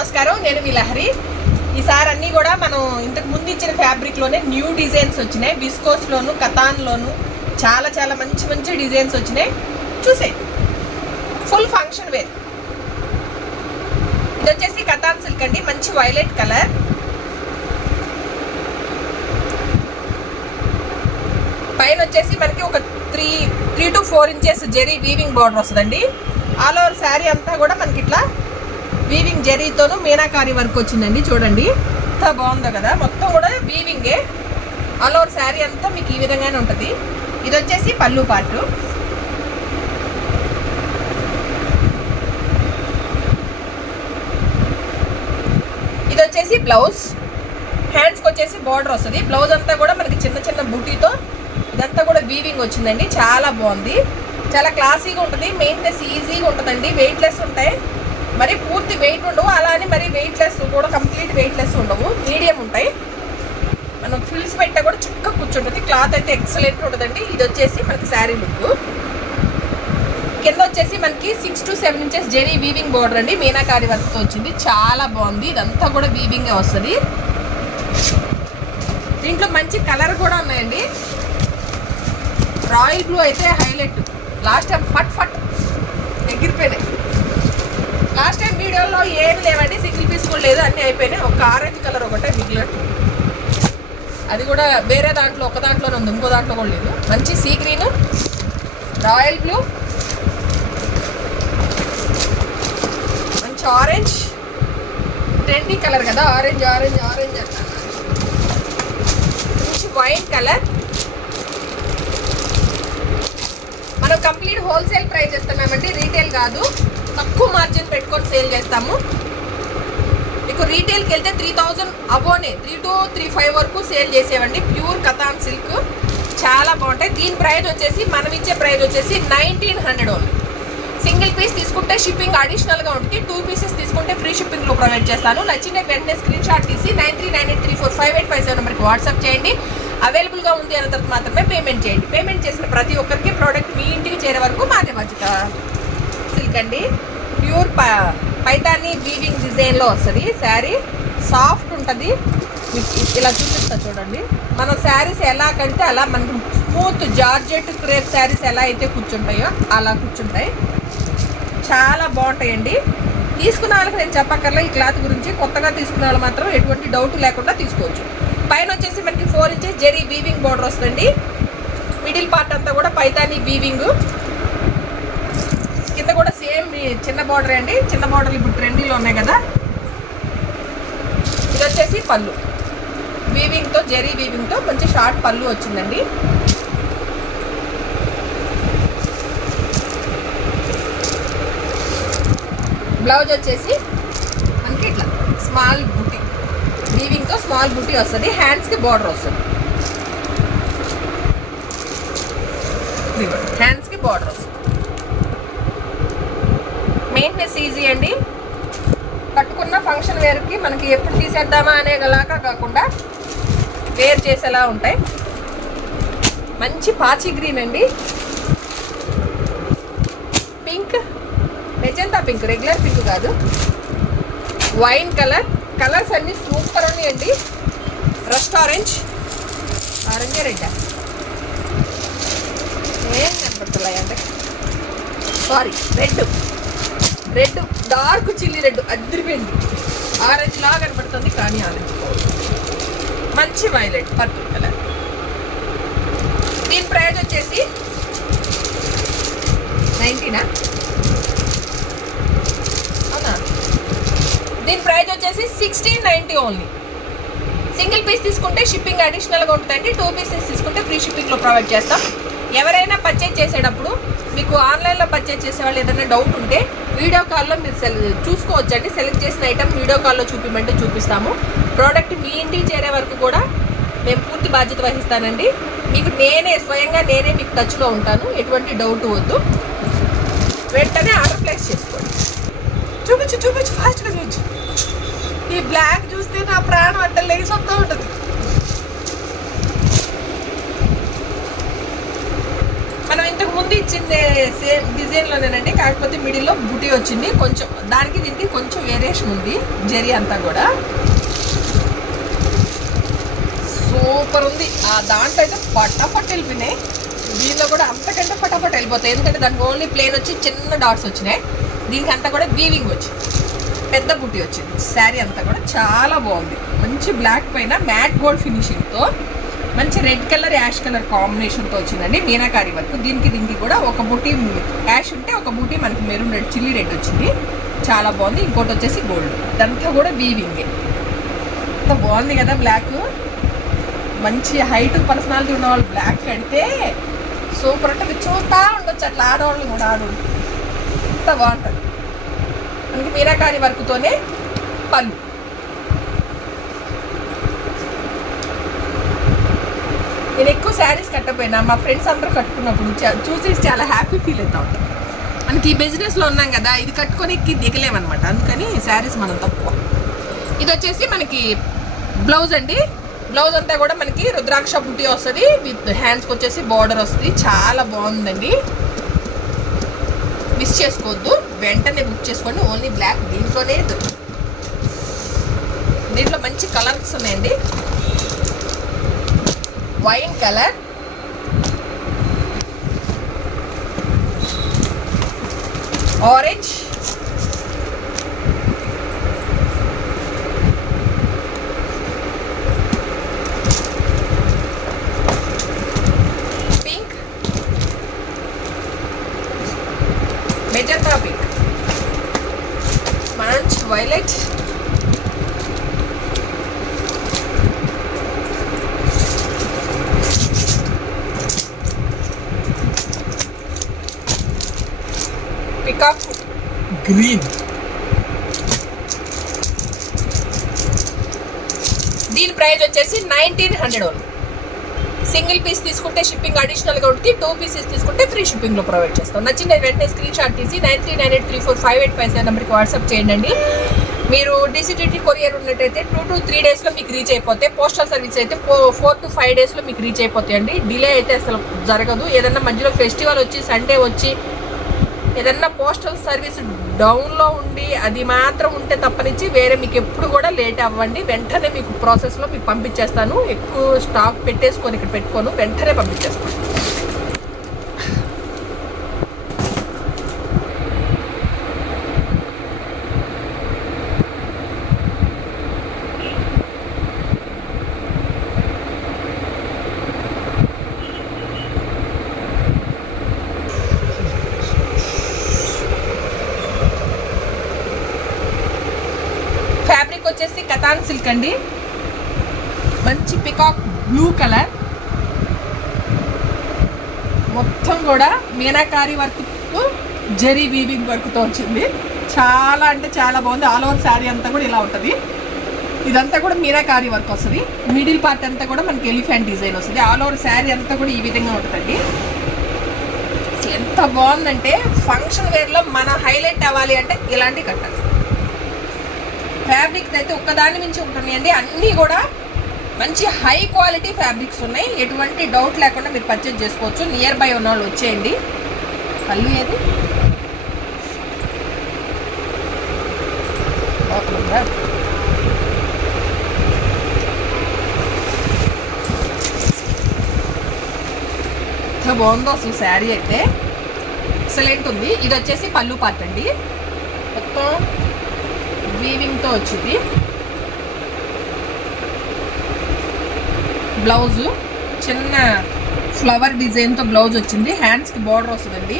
నమస్కారం, నేను మీ లహరి. ఈసారి అన్నీ కూడా మనం ఇంతకు ముందు ఇచ్చిన ఫ్యాబ్రిక్లోనే న్యూ డిజైన్స్ వచ్చినాయి. విస్కోస్లోను, కతాన్లోను చాలా చాలా మంచి మంచి డిజైన్స్ వచ్చినాయి. చూసే ఫుల్ ఫంక్షన్ వేర్. ఇది వచ్చేసి కతాన్ సిల్క్ అండి, మంచి వైలెట్ కలర్. పైన వచ్చేసి మనకి ఒక 3 to 4 inches zari weaving border వస్తుందండి. ఆల్ ఓవర్ శారీ అంతా కూడా మనకి ఇట్లా వీవింగ్ జెరీతోను మీనాకారి వర్క్ వచ్చిందండి. చూడండి ఎంత బాగుందో కదా, మొత్తం కూడా వీవింగే. ఆల్ ఓవర్ శారీ అంతా మీకు ఈ విధంగానే ఉంటుంది. ఇది వచ్చేసి పళ్ళు పార్ట్. ఇది వచ్చేసి బ్లౌజ్. హ్యాండ్స్కి వచ్చేసి బార్డర్ వస్తుంది. బ్లౌజ్ అంతా కూడా మనకి చిన్న చిన్న బూటీతో ఇదంతా కూడా వీవింగ్ వచ్చిందండి. చాలా బాగుంది, చాలా క్లాసీగా ఉంటుంది. మెయింటెనెన్స్ ఈజీగా ఉంటుందండి. వెయిట్లెస్ ఉంటాయి, మరి పూర్తి వెయిట్ ఉండవు, అలా అని మరి వెయిట్లెస్ కూడా కంప్లీట్ వెయిట్లెస్ ఉండవు, మీడియం ఉంటాయి. మనం ఫిల్స్ పెట్టా కూడా చుక్క కూర్చుంటుంది. క్లాత్ అయితే ఎక్సలెంట్ ఉంటుందండి. ఇది వచ్చేసి మనకి శారీ లుక్. కింద వచ్చేసి మనకి 6 to 7 inches zari weaving border అండి, మీనాకారి వర్క్తో వచ్చింది. చాలా బాగుంది. ఇదంతా కూడా వీవింగే వస్తుంది. దీంట్లో మంచి కలర్ కూడా ఉన్నాయండి. రాయల్ బ్లూ అయితే హైలైట్. లాస్ట్ టైం ఫట్ ఎగిరిపోయినాయి. లాస్ట్ టైం వీడియోలో ఏమి లేవండి, సింగిల్ పీస్ కూడా లేదు, అన్నీ అయిపోయినాయి. ఒక ఆరెంజ్ కలర్ ఒకటే మిగిలినట్టు, అది కూడా వేరే దాంట్లో ఒక దాంట్లోనే ఉంది, ఇంకో దాంట్లో కూడా లేదు. మంచి సీ గ్రీన్, రాయల్ బ్లూ, మంచి ఆరెంజ్, ట్రెండీ కలర్ కదా, ఆరెంజ్ ఆరెంజ్ ఆరెంజ్ అంట. మంచి వైన్ కలర్. మనం కంప్లీట్ హోల్సేల్ ప్రైస్ ఇస్తున్నామండి, రీటైల్ కాదు. తక్కువ మార్జిన్ పెట్టుకొని సేల్ చేస్తాము. మీకు రీటైల్కి వెళ్తే 3000 అబోనే 3 to 3.5 వరకు సేల్ చేసేవండి. ప్యూర్ కతాన్ సిల్క్ చాలా బాగుంటాయి. దీని ప్రైస్ వచ్చేసి మనం ఇచ్చే ప్రైస్ వచ్చేసి 1900 ఓన్లీ. సింగిల్ పీస్ తీసుకుంటే షిప్పింగ్ అడిషనల్గా ఉంటుంది. 2 pieces తీసుకుంటే ఫ్రీ షిప్పింగ్లో ప్రొవైడ్ చేస్తాను. నచ్చిన వెంటనే స్క్రీన్ షాట్ తీసి 9398345857 నెంబర్కి వాట్సాప్ చేయండి. అవైలబుల్గా ఉంది అన్న తర్వాత మాత్రమే పేమెంట్ చేయండి. పేమెంట్ చేసిన ప్రతి ఒక్కరికి ప్రోడక్ట్ మీ ఇంటికి చేరే వరకు మాదే బాధ్యత. సిల్క్ అండి, ప్యూర్ పైతాని వీవింగ్ డిజైన్లో వస్తుంది. శారీ సాఫ్ట్ ఉంటుంది. ఇలా చూపిస్తా చూడండి. మన శారీస్ ఎలా కంటే అలా మనకి స్మూత్ జార్జెట్ క్రేప్ శారీస్ ఎలా అయితే కూర్చుంటాయో అలా కూర్చుంటాయి. చాలా బాగుంటాయండి. తీసుకున్న వాళ్ళకి నేను చెప్పక్కర్లే ఈ క్లాత్ గురించి. కొత్తగా తీసుకున్న వాళ్ళు మాత్రం ఎటువంటి డౌట్ లేకుండా తీసుకోవచ్చు. పైన వచ్చేసి మనకి 4 ఇంచెస్ జెరీ వీవింగ్ బోర్డర్ వస్తుంది. మిడిల్ పార్ట్ అంతా కూడా పైతాని వీవింగ్. కింద కూడా సేమ్ చిన్న బార్డర్ అండి. చిన్న బార్డర్లు ఇప్పుడు ట్రెండీలో ఉన్నాయి కదా. ఇది వచ్చేసి పళ్ళు, వీవింగ్తో జెరీ వీవింగ్తో మంచి షార్ట్ పళ్ళు వచ్చిందండి. బ్లౌజ్ వచ్చేసి మనకి ఇట్లా స్మాల్ బూటీ వీవింగ్తో స్మాల్ బూటీ వస్తుంది. హ్యాండ్స్కి బార్డర్ వస్తుంది. హ్యాండ్స్కి బార్డర్ వస్తుంది. మెయింటెనెన్స్ ఈజీ అండి. కట్టుకున్న ఫంక్షన్ వేర్కి మనకి ఎప్పుడు తీసేద్దామా అనేలాగా కాకుండా వేర్ చేసేలా ఉంటాయి. మంచి పాచి గ్రీన్ అండి, pink, magenta pink, regular pink కాదు, వైన్ కలర్. కలర్స్ అన్నీ సూపర్ ఉన్నాయండి. రస్ట్ ఆరెంజ్, ఆరెంజ్ రెడ్ ఏం కనపడుతున్నాయి అంటే sorry red dark chilli red అదిరిపోయింది. ఆరెంజ్ లాగా కనపడుతుంది కానీ ఆరెంజ్. మంచి వైలెట్ పర్పుల్ కలర్. దీని ప్రైస్ వచ్చేసి 19 అవునా? దీని ప్రైస్ వచ్చేసి 1690 ఓన్లీ. సింగిల్ పీస్ తీసుకుంటే షిప్పింగ్ అడిషనల్గా ఉంటుందండి. 2 pieces తీసుకుంటే ఫ్రీ షిప్పింగ్లో ప్రొవైడ్ చేస్తాం. ఎవరైనా పర్చేజ్ చేసేటప్పుడు మీకు ఆన్లైన్లో పర్చేజ్ చేసే వాళ్ళు ఏదైనా డౌట్ ఉంటే వీడియో కాల్లో మీరు చూసుకోవచ్చండి. సెలెక్ట్ చేసిన ఐటమ్ వీడియో కాల్లో చూపిమంటే చూపిస్తాము. ప్రోడక్ట్ మీ ఇంటికి చేరే వరకు కూడా మేము పూర్తి బాధ్యత వహిస్తానండి. మీకు స్వయంగా నేనే మీకు టచ్లో ఉంటాను. ఎటువంటి డౌట్ వద్దు. వెంటనే ఆర్డర్ ప్లేస్ చేసుకోండి. చూపించు ఫాస్ట్గా చూపించు. ఈ బ్లాక్ చూస్తే నా ప్రాణం అంటే లేసి వస్తూ ఉంటుంది. మనం ఇంతకు ముందు ఇచ్చింది సేమ్ డిజైన్లోనేనండి, కాకపోతే మిడిల్లో బుటీ వచ్చింది. కొంచెం దానికి దీనికి కొంచెం వేరియేషన్ ఉంది. జరీ అంతా కూడా సూపర్ ఉంది. ఆ దాంట్లో అయితే పటాపట్ వెళ్ళిపోయినాయి. దీనిలో కూడా అంతకంటే పటాపట్ వెళ్ళిపోతాయి, ఎందుకంటే దానికి ఓన్లీ ప్లేన్ వచ్చి చిన్న డాట్స్ వచ్చినాయి. దీనికి అంతా కూడా వీవింగ్ వచ్చింది, పెద్ద బుట్టి వచ్చింది. శారీ అంతా కూడా చాలా బాగుంది. మంచి బ్లాక్ పైన మ్యాట్ గోల్డ్ ఫినిషింగ్తో మంచి రెడ్ కలర్ యాష్ కలర్ కాంబినేషన్తో వచ్చిందండి మీనాకారి వర్క్. దీనికి కూడా ఒక బుటీ యాష్ ఉంటే ఒక బుటీ మనకి మెరూన్ రెడ్ చిల్లీ రెడ్ వచ్చింది. చాలా బాగుంది. ఇంకోటి వచ్చేసి గోల్డ్, ఇదంతా కూడా వీవింగే. అంత బాగుంది కదా బ్లాక్. మంచి హైట్ పర్సనాలిటీ ఉన్న వాళ్ళు బ్లాక్ కడితే సూపర్ అంటే మీరు చూస్తూ ఉండొచ్చు. అట్లా ఆడవాళ్ళు కూడా అంత బాగుంటుంది. మనకి మీనాకారి వర్క్తోనే పళ్ళు. నేను ఎక్కువ శారీస్ కట్టపోయినా మా ఫ్రెండ్స్ అందరూ కట్టుకున్నప్పుడు చూసి చాలా హ్యాపీ ఫీల్ అవుతా ఉంటాం. మనకి ఈ బిజినెస్లో ఉన్నాం కదా, ఇది కట్టుకొని ఎక్కి దిగలేమన్నమాట. అందుకని శారీస్ మనం తక్కువ. ఇది వచ్చేసి మనకి బ్లౌజ్ అండి. బ్లౌజ్ అంతా కూడా మనకి రుద్రాక్ష బుట్టి వస్తుంది, విత్ హ్యాండ్స్కి వచ్చేసి బార్డర్ వస్తుంది. చాలా బాగుందండి, మిస్ చేసుకోవద్దు. వెంటనే బుక్ చేసుకోండి. ఓన్లీ బ్లాక్ దీంట్లోనే దీంట్లో మంచి కలర్స్ ఉన్నాయండి. Wine colour, orange, pink, magenta pink, మంచి వైలెట్, పికాక్ గ్రీన్. దీని ప్రైస్ వచ్చేసి 1900 ఓన్లీ. సింగిల్ పీస్ తీసుకుంటే షిప్పింగ్ అడిషనల్గా ఉంటుంది. 2 పీసెస్ తీసుకుంటే ఫ్రీ షిప్పింగ్లో ప్రొవైడ్ చేస్తాం. నచ్చిన వెంటనే స్క్రీన్ షాట్ తీసి 9398345857 నెంబర్కి వాట్సాప్ చేయండి. మీరు డిసిడిటీ కొరియర్ ఉన్నట్టయితే 2 to 3 డేస్లో మీకు రీచ్ అయిపోతాయి. పోస్టల్ సర్వీస్ అయితే 4 to 5 డేస్లో మీకు రీచ్ అయిపోతాయండి. డిలే అయితే అసలు జరగదు. ఏదన్నా మధ్యలో ఫెస్టివల్ వచ్చి సండే వచ్చి ఏదన్నా పోస్టల్ సర్వీస్ డౌన్లో ఉండి అది మాత్రం ఉంటే తప్పనిచ్చి వేరే మీకు ఎప్పుడు కూడా లేట్ అవ్వండి. వెంటనే మీకు ప్రాసెస్లో మీకు పంపించేస్తాను. ఎక్కువ స్టాక్ పెట్టేసుకొని ఇక్కడ పెట్టుకోను, వెంటనే పంపించేస్తాను. వచ్చేసి కతాన్ సిల్క్ అండి. మంచి పికాక్ బ్లూ కలర్, మొత్తం కూడా మీనాకారి వర్క్ జరీ వీవింగ్ వర్క్తో వచ్చింది. చాలా అంటే చాలా బాగుంది. ఆల్ ఓవర్ శారీ అంతా కూడా ఇలా ఉంటుంది. ఇదంతా కూడా మీనాకారి వర్క్ వస్తుంది. మిడిల్ పార్ట్ అంతా కూడా మనకి ఎలిఫెంట్ డిజైన్ వస్తుంది. ఆల్ ఓవర్ శారీ అంతా కూడా ఈ విధంగా ఉంటుందండి. ఎంత బాగుందంటే ఫంక్షన్ వేర్లో మన హైలైట్ అవ్వాలి అంటే ఇలాంటివి కట్టాలి. ఫ్యాబ్రిక్ అయితే ఒక్కదాని మించి ఉంటున్నాయండి. అన్నీ కూడా మంచి హై క్వాలిటీ ఫ్యాబ్రిక్స్ ఉన్నాయి. ఎటువంటి డౌట్ లేకుండా మీరు పర్చేజ్ చేసుకోవచ్చు. నియర్ బై ఉన్న వాళ్ళు వచ్చేయండి. పళ్ళు ఏది ఎంత బాగుందో అసలు శారీ అయితే ఎక్సలెంట్ ఉంది. ఇది వచ్చేసి పళ్ళు పార్ట్ అండి. మొత్తం వీవింగ్తో వచ్చింది. బ్లౌజు చిన్న ఫ్లవర్ డిజైన్తో బ్లౌజ్ వచ్చింది. హ్యాండ్స్కి బార్డర్ వస్తుందండి.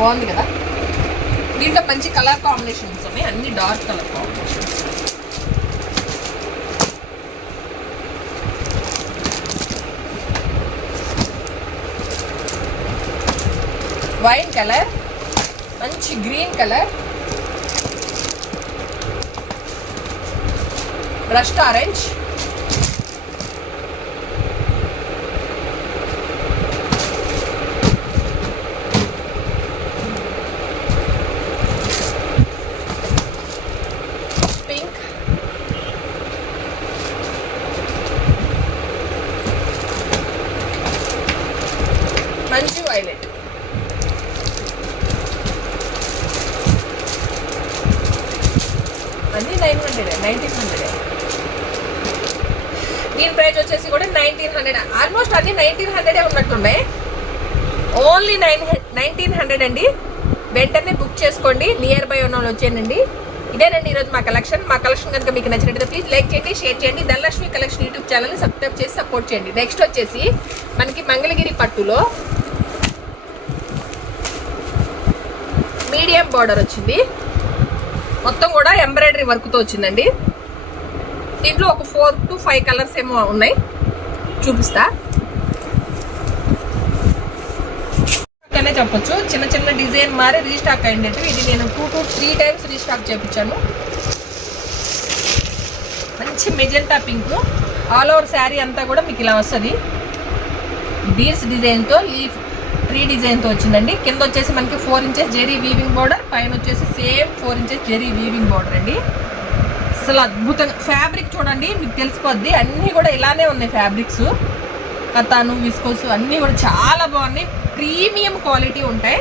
బాగుంది కదా. దీంట్లో మంచి కలర్ కాంబినేషన్స్ ఉన్నాయి, అన్ని dark colour combinations. Wine colour, మంచి green colour, rust orange, pink, అన్ని 1900. దీని ప్రైస్ వచ్చేసి కూడా 1900. ఆల్మోస్ట్ అన్ని 1900 ఉన్నట్టున్నాయి. ఓన్లీ 1900 అండి. వెంటనే బుక్ చేసుకోండి. నియర్ బై ఉన్న వాళ్ళు వచ్చేయండి. ఇదేనండి ఈరోజు మా కలెక్షన్ కనుక మీకు నచ్చినట్లయితే ప్లీజ్ లైక్ చేయండి, షేర్ చేయండి. ధనలక్ష్మి కలెక్షన్ యూట్యూబ్ ఛానల్ని సబ్స్క్రైబ్ చేసి సపోర్ట్ చేయండి. నెక్స్ట్ వచ్చేసి మనకి మంగళగిరి పట్టులో మీడియం బార్డర్ వచ్చింది. మొత్తం కూడా ఎంబ్రాయిడరీ వర్క్తో వచ్చిందండి. దీంట్లో ఒక 4 to 5 కలర్స్ ఏమో ఉన్నాయి, చూపిస్తా. అనే చెప్పొచ్చు. చిన్న చిన్న డిజైన్ మారి రీస్టాక్ అయ్యింది. ఇది నేను 2 to 3 టైమ్స్ రీస్టాక్ చేయించాను. మంచి magenta pink. All over sari అంతా కూడా మీకు ఇలా వస్తుంది. బీర్స్ డిజైన్తో లీఫ్ ట్రీ డిజైన్తో వచ్చిందండి. కింద వచ్చేసి మనకి 4 ఇంచెస్ జెరీ వీవింగ్ బార్డర్, పైన వచ్చేసి same 4 inches zari weaving border అండి. అసలు అద్భుతంగా ఫ్యాబ్రిక్ చూడండి, మీకు తెలిసిపోద్ది. అన్నీ కూడా ఇలానే ఉన్నాయి ఫ్యాబ్రిక్స్. కతాను, విస్కోస్ అన్నీ కూడా చాలా బాగున్నాయి. ప్రీమియం క్వాలిటీ ఉంటాయి.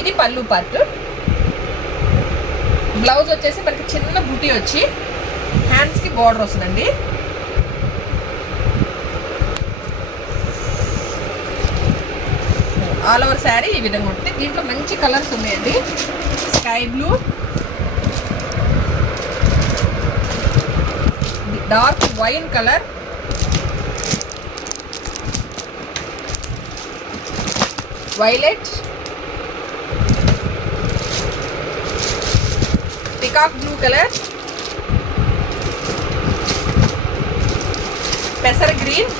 ఇది పళ్ళు పార్ట్. బ్లౌజ్ వచ్చేసి మనకి చిన్న బుటీ వచ్చి హ్యాండ్స్కి బార్డర్ వస్తుందండి. ఆల్ ఓవర్ శారీ ఈ విధంగా ఉంటుంది. దీంట్లో మంచి కలర్స్ ఉన్నాయండి. Sky blue, dark wine colour, violet, peacock blue colour, పెసర్ గ్రీన్,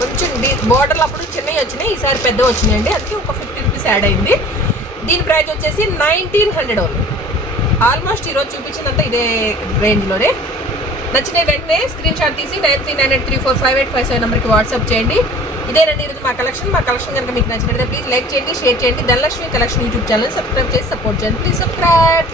కొంచెం బోర్డర్లు అప్పుడు చిన్నవి వచ్చినాయి, ఈసారి పెద్ద వచ్చినాయండి. అందుకే ఒక 50 రూపీస్ యాడ్ అయింది. దీని ప్రైస్ వచ్చేసి 1900 ఓన్లీ. ఆల్మోస్ట్ ఈరోజు చూపించినంత ఇదే రేంజ్లోనే. నచ్చిన వెంటనే స్క్రీన్ షాట్ తీసి 9398345857 నెంబర్కి వాట్సాప్ చేయండి. ఇదేనండి ఈరోజు మా కలెక్షన్ కనుక మీకు నచ్చినట్లయితే ప్లీజ్ లైక్ చేయండి, షేర్ చేయండి. Dhanalakshmi collection YouTube channel subscribe చేసి సపోర్ట్ చేయండి. Please subscribe.